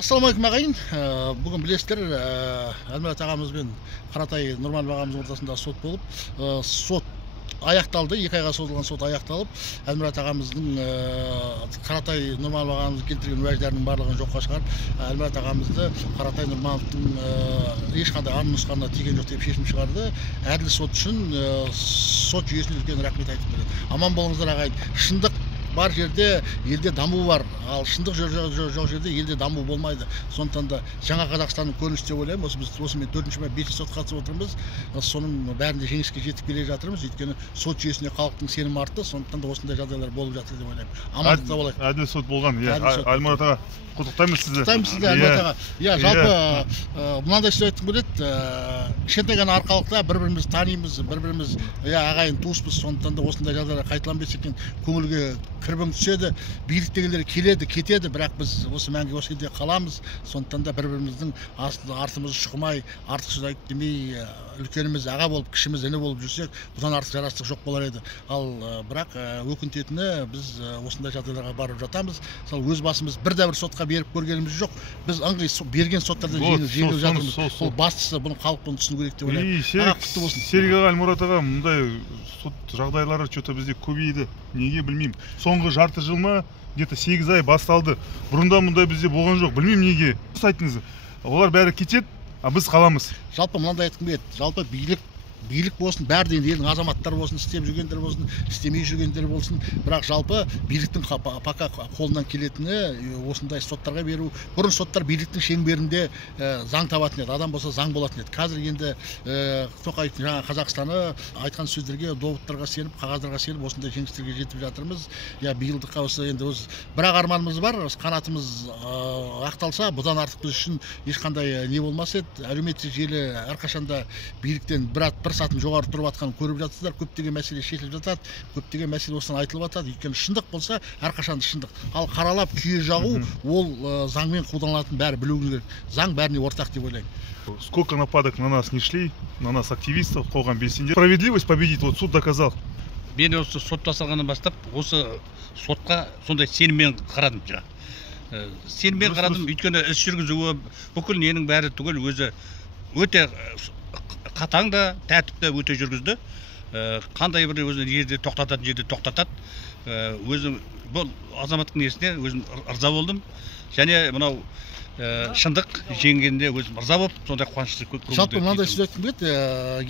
Ассалаумағалейкум ағайын. Бүгін білесіздер, Әлмұрат ағамыз бен Қаратай Нұрманов ағамыздың ортасында сот болып, сот аяқталды. 2 айға созылған сот аяқталып, Әлмұрат ағамыздың Қаратай Нұрманов ағамыз келтірген уәждерінің барлығын жоққа шығарып, Әлмұрат ағамызды Қаратай Нұрмановтың ешқандай ан нұсқасына тиген жоқ деп шешім шығарды. Әділ сот үшін сот жүйесіне үлкен рахмет айтып береді. Аман болыңыздар ағайын. Шындық бар жерде елде даму бар, ал шындық жоқ жерде елде даму болмайды. Сондықтан да жаңа Қазақстанның көрінісі деп ойлаймын. Біз осымен 4-ші ме 5-ші сотқа қатысып отырмыз. Соның бәрінде жеңіске жетіп келе жатырмыз. Өйткені сот жүйесіне халықтың сенімі артты. Сондықтан да осындай жағдайлар болып жатыр деп ойлаймын. Амандықта болайық. Әділ сот болған. Әлмұрат аға, құттықтаймыз сізді. Құттықтаймыз сізді Әлмұрат аға. Жалпы мынандай сөз айтқым келеді. Кішкентай ғана арқалықта бір-бірімізді танимыз, бір-біріміз ағайын туыспыз. Сондықтан да осындай жағдайлар қайталанбас екен көңілге кірбің түседі. Биліктегілер келеді, кетеді, бірақ біз осы мәңгі осы елде қаламыз. Сондықтан да бір-біріміздің артымызды шұқымай, артық сөз айтып демей, үлкеніміз аға болып, кішіміз іні болып жүрсек, бұдан артық жарастық жоқ болар еді. Ал бірақ өкінтетіні біз осындай жағдайларға барып жатамыз. Мысалы өз басымыз бір сотқа беріп көргеніміз жоқ. Біз ыңғай берген соттардан жеңіліп жатырмыз. Ол бастысы, бұны халық бұны түсіну керек деп ойлаймын. Серік аға, Әлмұрат аға, мұндай сот жағдайлары что-то бізде көбейді. Неге білмеймін. Соңғы жарты жыл ма, где-то 8 ай басталды. Бұрында мұндай бізде болған жоқ. Білмеймін неге. Сіз айтыңыз. Олар бәрі кетеді, а біз қаламыз. Жалпы мынандай айтқым келеді. Жалпы билік болсын, бәрі елдің азаматтар болсын, істеп жүргендер болсын, істемей жүргендер болсын, бірақ жалпы биліктің пока қолынан келетіні осындай соттарға беру. Бұрын соттар биліктің шеңберінде заң табатын еді, адам болса заң болатын еді. Қазір енді Тоқаевтың жаңа Қазақстаны айтқан сөздерге, доводтарға сеніп, қағаздарға сеніп, осындай жеңістерге жетіп жатырмыз. Биылдыққа осы енді бірақ арманымыз бар, қанатымыз ақталса, бұдан артық біз үшін ешқандай не болмас еді. Әлеуметтік желі әрқашанда биліктен бір сатын жоғары тұрып атқан көріп жатсыздар. Көптеген мәселе шешіліп жатады, көптеген мәселе осыдан айтылып жатады. Өйткені шындық болса, әрқашанда шындық. Ал қаралап күйе жағу, ол заңмен қолданылатын бәрі білуіміз керек. Заң бәріне ортақ деп ойлаймын. Сколько нападок на нас не шли, на нас активистов, қоғам белсенділер. Справедливость победит, вот суд доказал. Мен осы сот жасалғаннан бастап, осы сотқа сондай сеніммен қарадым жаңа. Сеніммен қарадым, өйткені іс жүргізуі, бүкіл ненің бәрі түгел өзі өте қатаң да, тәртіп те өте жүргізді. Қандай бір өзі жерде тоқтататын жерде тоқтатады. Өзім бұл азаматтың несіне өзім ырза болдым. Және мынау шындық жеңгенде өзім ырза болып, сондай қуанышты көңілде. Жалпы мынандай сөз айтқым келеді.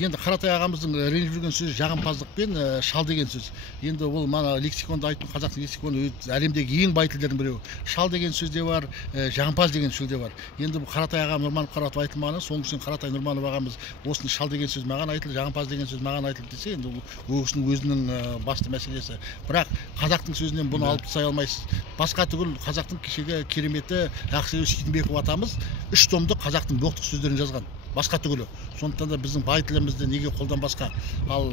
Енді Қаратай ағамыздың ренжіп жүрген сөзі жағымпаздық пен шал деген сөз. Енді ол мана лексиконда айтып, қазақтың лексиконы әлемдегі ең бай тілдердің біреуі. Шал деген сөз де бар, жағымпаз деген сөз де бар. Енді бұл Қаратай ағам Нұрманов Қаратов айтылмағаны, соңғысын Қаратай Нұрманов ағамыз осыны шал деген сөз маған айтылды, жағымпаз деген сөз маған айтылды десе, енді ол өзінің басты мәселесі. Бірақ қазақтың сөзінен бұны алып тастай алмайсыз. Басқа түгіл қазақтың кешегі кереметі Ақселеу Сейтімбеков атамыз 3 томды қазақтың боқтық сөздерін жазған. Басқа түгілі. Сондықтан да біздің бай тілімізді неге қолданбасқа. Ал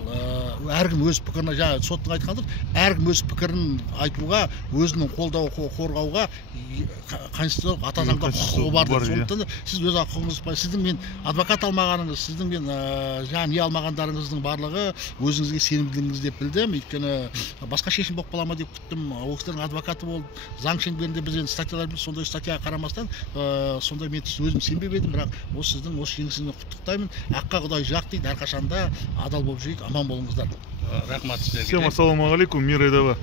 әркім өз пікірін, жаңа соттың айтқанды, әркім өз пікірін айтуға, өзінің қолдау қорғауға конституциялық ата заңда құқығы бар. Сондықтан да сіз өз құқығыңыз бар. Сіздің мен адвокат алмағаныңыз, сіздің мен жаңа не алмағандарыңыздың барлығы өзіңізге сенімділігіңіз деп білдім. Өйткені басқа шешім болып қала ма деп күттім. Ол кісілердің адвокаты болып, заң шеңберінде біз енді статьялар біліп, сондай статьяға қарамастан, сондай мен өзім сенбеп едім, бірақ осы сіздің осы жеңісіңізбен құттықтаймын. Аққа Құдай жақ дейді, әрқашанда адал болып жүрейік, аман болыңыздар. Рахмат сіздерге. Всем ассаламу алейкум, мир и дава.